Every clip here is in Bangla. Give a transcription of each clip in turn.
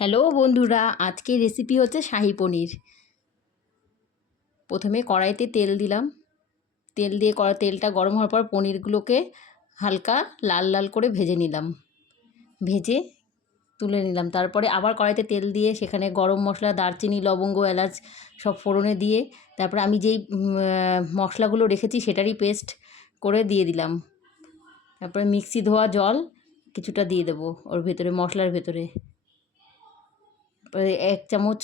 হ্যালো বন্ধুরা, আজকের রেসিপি হচ্ছে শাহী পনির। প্রথমে কড়াইতে তেল দিলাম। তেল দিয়ে তেলটা গরম হওয়ার পর পনিরগুলোকে হালকা লাল লাল করে ভেজে নিলাম। ভেজে তুলে নিলাম। তারপরে আবার কড়াইতে তেল দিয়ে সেখানে গরম মশলা, দারচিনি, লবঙ্গ, এলাচ সব ফোড়নে দিয়ে তারপরে আমি যেই মশলাগুলো রেখেছি সেটারই পেস্ট করে দিয়ে দিলাম। তারপরে মিক্সি ধোয়া জল কিছুটা দিয়ে দেবো ওর ভেতরে, মশলার ভেতরে। 1 চামচ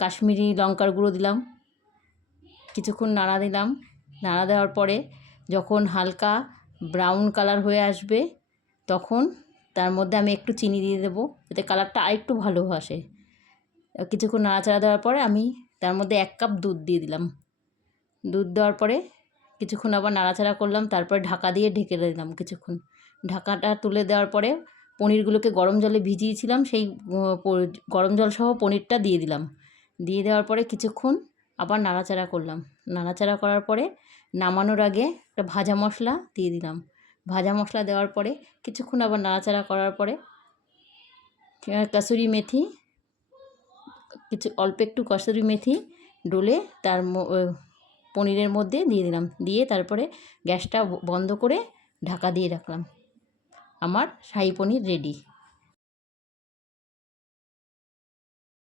কাশ্মীরি লঙ্কার গুঁড়ো দিলাম। কিছুক্ষণ নাড়া দিলাম। নাড়া দেওয়ার পরে যখন হালকা ব্রাউন কালার হয়ে আসবে তখন তার মধ্যে আমি একটু চিনি দিয়ে দেবো, যাতে কালারটা আরেকটু ভালো আসে। কিছুক্ষণ নাড়াচাড়া দেওয়ার পরে আমি তার মধ্যে 1 কাপ দুধ দিয়ে দিলাম। দুধ দেওয়ার পরে কিছুক্ষণ আবার নাড়াচাড়া করলাম। তারপরে ঢাকা দিয়ে ঢেকে দিলাম কিছুক্ষণ। ঢাকাটা তুলে দেওয়ার পরে পনিরগুলোকে গরম জলে ভিজিয়েছিলাম, সেই গরম জল সহ পনিরটা দিয়ে দিলাম। দিয়ে দেওয়ার পরে কিছুক্ষণ আবার নাড়াচাড়া করলাম। নাড়াচাড়া করার পরে নামানোর আগে একটা ভাজা মশলা দিয়ে দিলাম। ভাজা মশলা দেওয়ার পরে কিছুক্ষণ আবার নাড়াচাড়া করার পরে কসুরি মেথি, অল্প একটু কসুরি মেথি ডলে তার পনিরের মধ্যে দিয়ে দিলাম। দিয়ে তারপরে গ্যাসটা বন্ধ করে ঢাকা দিয়ে রাখলাম। আমার শাহী পনির রেডি।